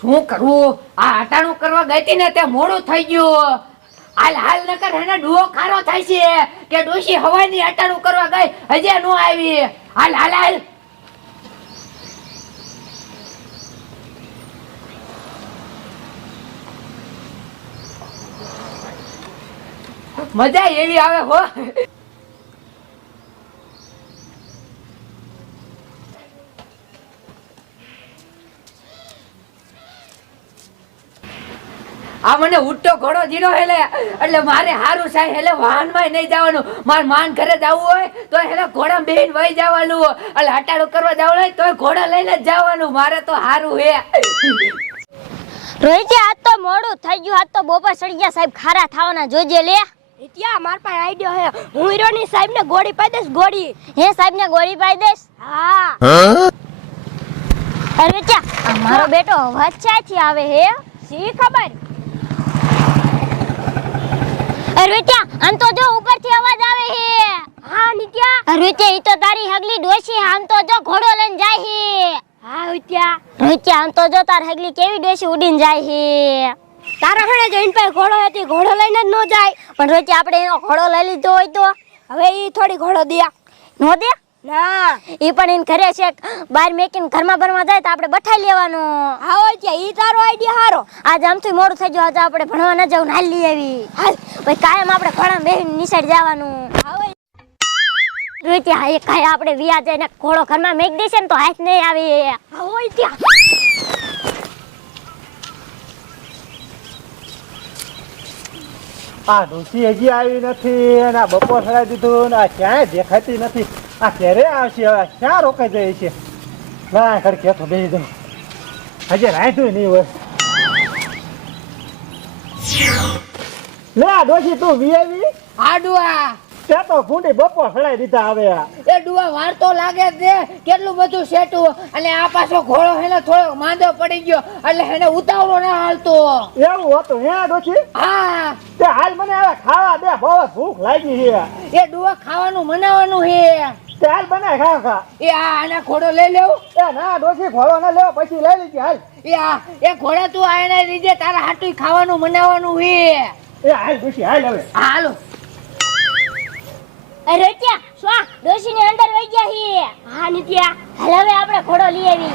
શું કરવું આ આટાણું કરવા ગઈ હતી ને તે મોડું થઈ ગયું. હાલ હાલ, નકર એને ડુઓ ખારો થાય છે કે ડોશી હવાની આટાણું કરવા ગઈ, હજે નો આવી. હાલ હાલ હાલ. મજા એવી આવે હો. આ મને ઉઠતો ઘોડો જીરો હેલે. એટલે મારે હારું સાહેબ હેલે વાહનમાં નહીં જવાનું. માર માન ઘરે જવું હોય તો હેલે ઘોડા બેહીને વહી જવાનું એટલે હટાડું કરવા જવાનું હોય તો ઘોડા લઈને જ જવાનું. મારે તો હારું હે. રોહિત આજ તો મોડું થઈ ગયું. આજ તો બોપર સડી ગયા સાહેબ ખારા થવાના. જોજે લે. ત્યાં માર પાસે આઈડિયો હે. હું હીરોની સાહેબ ને ગોળી પાઈ દઈશ ગોળી. હે સાહેબ ને ગોળી પાઈ દઈશ? હા. અરે ચા આ મારો બેટો અવાજ ક્યાંથી આવે હે? શી ખબર? અરે આમ તો જો ઉપરથી અવાજ આવે હે. હા નિત્યા. અરે ઈ તો તારી હગલી ડોશી આમ તો જો ઘોડો લઈને જાય હે. હા ઉત્યા રોચ્યા આમ તો જો તાર હગલી કેવી ડોશી ઉડીને જાય હે. તારા જો જઈને પાસે ઘોડો હતી ઘોડો લઈને જ ન જાય. પણ રોહિત્યા આપણે એનો ઘોડો લઈ લીધો હોય તો. હવે ઈ થોડી ઘોડો દે. નો દે? ના. ઈ પણ એને ઘરે છે બહાર મેકીને ઘરમાં ભરવા જાય તો આપણે બઠાઈ લેવાનું. હા હોય છે ઈ તારો આઈડિયા હારો. આજ આમથી મોડું થઈ ગયું આજે આપણે ભણવા ન જવું હાલ લઈ આવી. હાલ. પછી કાયમ આપણે ભણવા બેહીને નિસાડ જવાનું. હા હા એ કાંઈ આપણે વિયા જઈને ઘોડો ઘરમાં મેક દેશે ને તો હાથ નહીં આવે. હા હોય ત્યાં. આ ડોસી હજી આવી નથી અને આ બપોર સડાઈ દીધું ને આ ક્યાંય દેખાતી નથી. આ ક્યારે આવશે? હવે ક્યાં રોકાઈ જાય છે? ના ખર કે તો બેસી દઉં હજી રાખ્યું નહીં હોય. લે આ ડોસી તું વીઆવી આડુઆ. તે તો સડાઈ દીધા હવે એ ડુવા વાર તો લાગે છે કેટલું બધું સેટું અને આ પાછો ઘોડો હેને થોડો માંદો પડી ગયો. એટલે એને ઉતાવળો ના હાલતો. એવું હતું હે તે હાલ મને હવે ખાવા દે બહુ ભૂખ લાગી છે. એ ડુવા ખાવાનું મનાવાનું હે તે હાલ બનાય ખા ખા. એ આ આના ઘોડો લઈ લેવો. એ ના ડોસી ઘોડો ના લેવો પછી લઈ લીધી હાલ. એ આ એ ઘોડા તું આ એના લીધે તારા હાટું ખાવાનું મનાવાનું હે એ હાલ ડોસી હાલ હવે. હાલો. અરે સ્વા સ્વા ડોશીની અંદર વહી ગયા હી? હા, નિત્યા. હાલ હવે આપણે ઘોડો લઈ આવી.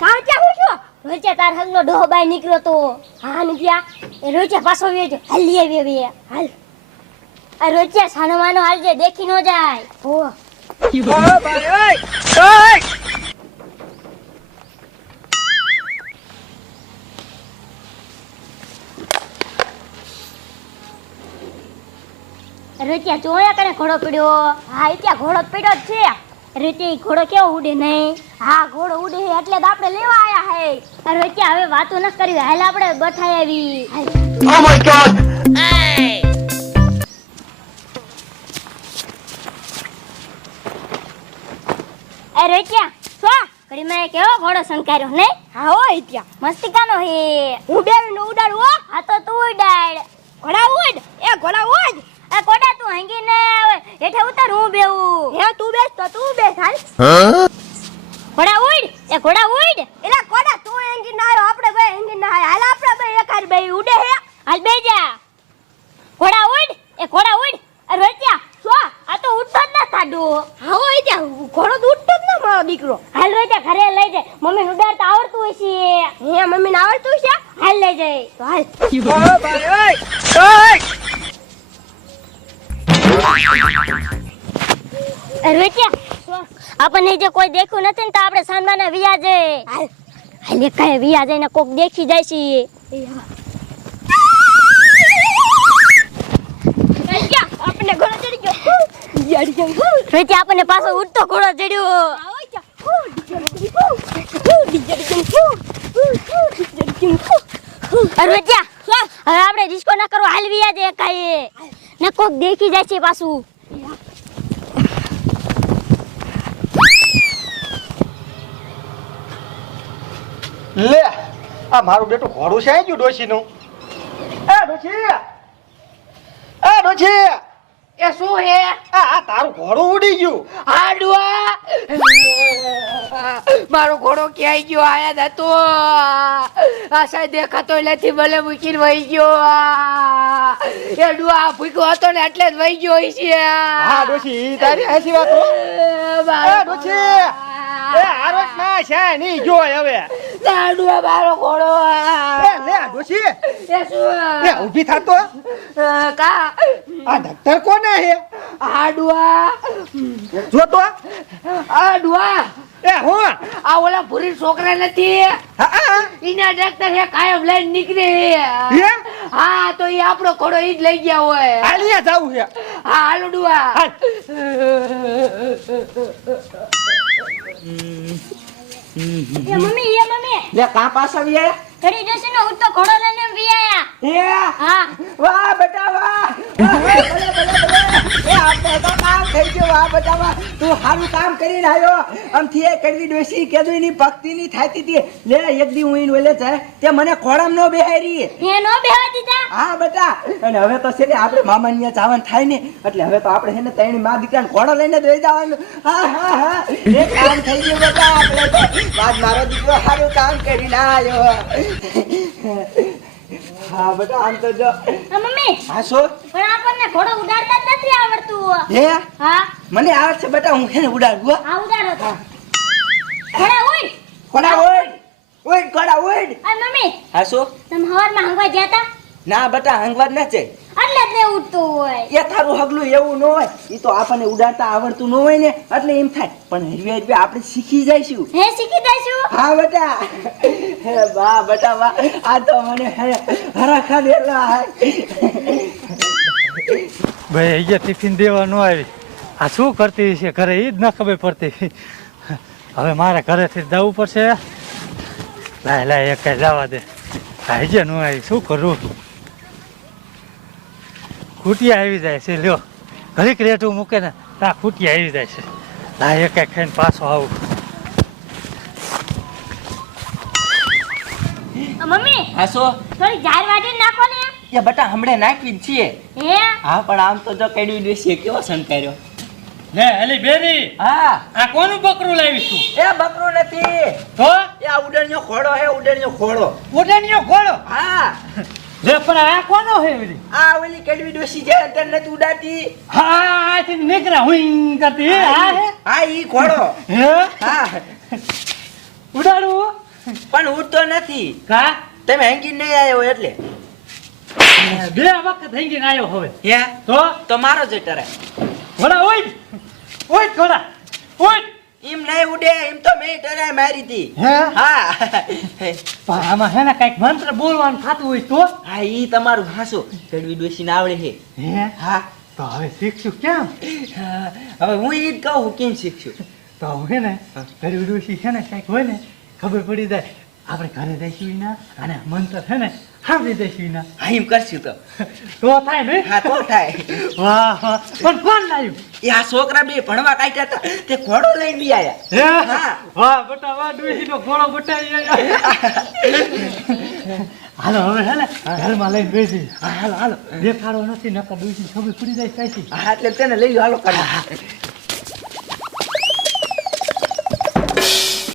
કાં ત્યાં હું છું? રોહિત્યા, તાર હગનો ડોહો બાય નીકળ્યો તો. હા, નિત્યા. એ રોહિત્યા પાછો વેજો હાલ લઈ આવી હવે. હાલ. સાનો માનો હાલ જે દેખી ન જાય. રોહિત્યા જોયા કને ઘોડો પીડ્યો? હા ત્યાં ઘોડો પીડ્યો જ છે. રોહિત્યા ઘોડો કેવો ઉડે નહીં હા ઘોડો ઉડે છે એટલે જ આપણે લેવા આયા હે. અરે રોહિત્યા હવે વાતો ન કરવી હાલ આપણે બઠાઈ આવી. અરે રોહિત્યા સ્વા ઘડીમાં એક એવો ઘોડો સંકાર્યો નહીં હા હોય ત્યાં. મસ્તિકાનો હે. હું બે હો. આ તો તું ઉડાડ. ઘોડા ઉડ. એ ઘોડા ઉડ. આ કોડા તું હંગી ને આવે. હેઠે ઉતાર હું બેવું હે તું બેસ તો તું બેસ હાલ. ઘોડા ઉડ એ ઘોડા ઉડ. એલા કોડા તું એંગી ના આવ્યો આપણે બે હંગી ના આવ્યા. હાલ આપણે બે એકાર બે ઉડે હે. હાલ બે જા. ઘોડા ઉડ એ ઘોડા ઉડ. અરે રોહિત્યા સો આ તો ઉઠતો જ ના થાડો હા હોય ત્યાં ઘોડો તો ઉઠતો જ ના મારો દીકરો. હાલ રોહિત્યા ઘરે લઈ જાય. મમ્મી ઉડાડતા આવડતું હશે છે. હે મમ્મી ને આવડતું છે? હાલ લઈ જાય. તો હાલ. અરે આપણને જે કોઈ દેખ્યું નથી ને તો આપણે સાંજના વિયાજે હાલે. હાલ વિયાજે ને કાંઈ કોક દેખી જાય છે એ. ઘોડો ચડી ગયો. યાડી આપણને પાછો ઉડતો ઘોડો ચડ્યો. હવે આપણે રિસ્કો ના કરવો હાલ વિયા જઈએ કાંઈ. ને કોક દેખી જાય છે પાછું. લે, આ મારું બેટું ઘોડું છે ગયું ડોશીનું. એ ડોશી એ ડોશી. એ શું હે? આ આ તારું ઘોડું ઉડી ગયું. હાડવા મારો ઘોડો ક્યાંય ગયો? આયા હતો. આ સાહેબ દેખાતો નથી ભલે મૂકીને વહી ગયો. એ ડુઆ ભૂખ્યો હતો ને એટલે જ વહી ગયો છે. હા ડોશી તારી હાચી વાત હો. મારો ડોશી એ આરોટ ના છે ની જોય હવે. લાડુઆ મારો ઘોડો. ડોશી એ શું એ ઊભી થાતો? કા? આ ડોક્ટર કોને હે હાડુઆ જો તો આ એ હું? આ ઓલા ભૂરી છોકરા નથી? હા હા. ડોક્ટર હે કાયમ લઈને નીકળે હે? હા? તો એ આપણો ઘોડો ઈ જ લઈ ગયા હોય. હાલ્યા જાવું છે હા. હાલો ડુઆ. હાલ. એ મમ્મી એ મમ્મી. લે કાં પાછા વી આયા? જશે ને હું તો ઘોડો લઈને વી આયા. હે હા. વાહ બેટા વાહ ભલે ભલે ભલે. એ આપણે તો કામ થઈ ગયું આ વાહ તું સારું કામ કરીને આવ્યો. આમથી એ કડવી ડોસી કેદું એની ભક્તિની થાતી હતી. લે એક દી હું ઓલે તે મને ખોળામ નો બેહારી. હે નો બેહવા દીધા? હા બેટા. અને હવે તો છે ને આપણે મામાની ત્યાં જવાનું થાય ને. એટલે હવે તો આપણે છે ને ત્રણેય મા દીકરાને ઘોડો લઈને જ જવાનું. હા હા હા. એ કામ થઈ ગયું બેટા. આપણે તો આજ મારો દીકરો સારું કામ કરીને આવ્યો. હા બેટા આમ તો જો. મમ્મી. હા શું? પણ આપણને ઘોડો ઉડાડતા જ નથી આવડતું હે. હા? મને આવડે છે બેટા હું છે ઉડાડું હા? ઉડાડો તો. ઘોડા ઉડ. ઘોડા ઉડ. ઉડ ઘોડા ઓડ આ મમ્મી. હા શું? તમે હવારમાં હંગવા ગયા હતા ના બેટા ના છે એટલે જ ને ઉડતું હોય. એ તારું હગલું એવું ન હોય. એ તો આપણને ઉડાડતા આવડતું ન હોય ને એટલે એમ થાય. પણ હરવે હરવે આપણે શીખી જઈશું. હે શીખી જઈશું? હા બેટા. હે વાહ બેટા વાહ આ તો મને હરાખા દેલા ભાઈ અહીંયા ટિફિન દેવા ન આવી. આ શું કરતી છે? ઘરે એ જ ન ખબર પડતી. હવે મારે ઘરેથી જવું પડશે. લાય લાય એક કઈ જવા દે. આજે ન આવી. શું કરું? ખૂટિયા આવી જાય છે લ્યો. ઘડીક રેટું મૂકે ને ત્યાં ખૂટિયા આવી જાય છે. લાય એક એક ખાઈને પાછો આવું. મમ્મી હાસો થોડી જાર વાટી નાખો ને. યા બટા હમણે નાખી જ છીએ. હે? હા પણ આમ તો જો કેડવી દેશી કેવો સંકાર્યો. લે અલી બેરી હા. આ કોનું બકરું લાવી તું? એ બકરું નથી. તો? એ આ ઉડણિયો ખોડો હે ઉડણિયો ખોડો ઉડાણીયો ખોડો હા. લે પણ આ કોનો હે વળી આ ઓલી કેડવી ડોસી છે તને નથી ઉડાતી હા આથી નીકળ્યા હુઈ કરતી હે આ હે? હા ઈ ખોડો હે? હા. ઉડાડું? પણ ઉડતો નથી. કા? તમે હેંગી નહીં આવ્યો એટલે. બે વખત ગઈને આવ્યો હવે. હે? તો? તો મારો જ ટરે ઘોડા ઓય ઓય ઘોડા ઓય એમ નહીં ઉડે એમ તો મેં ટરાય મારી હતી. હે? હા. આમાં હે ને કંઈક મંત્ર બોલવાનું થતું હોય તો? હા ઈ તમારું હાસુ. કેડવી ડોસી ને આવડે છે. હે? હા. તો હવે શીખશું કેમ. હવે હું ઈ જ કહું કેમ શીખશું. તો હે ને ગરીબ ડોશી છે ને કંઈક હોય ને ખબર પડી જાય. આપણે ઘરે જઈશું ના અને મંત્ર છે ને સાંભળી દઈશું ના હા એમ કરશું તો. તો થાય ને? હા તો થાય. વાહ વાહ. પણ કોણ લાવ્યું એ આ છોકરા બે ભણવા કાઢ્યા હતા. તે ઘોડો લઈ બી આયા. હા. વાહ બટા વાહ ડોશી નો ઘોડો બટાઈ હાલો હવે હે ને ઘરમાં લઈને બેસી. હાલ હાલો. દેખાડો નથી નકર ડોશી ખબર પડી જાય કઈથી. હા એટલે તેને લઈ હાલો કરવા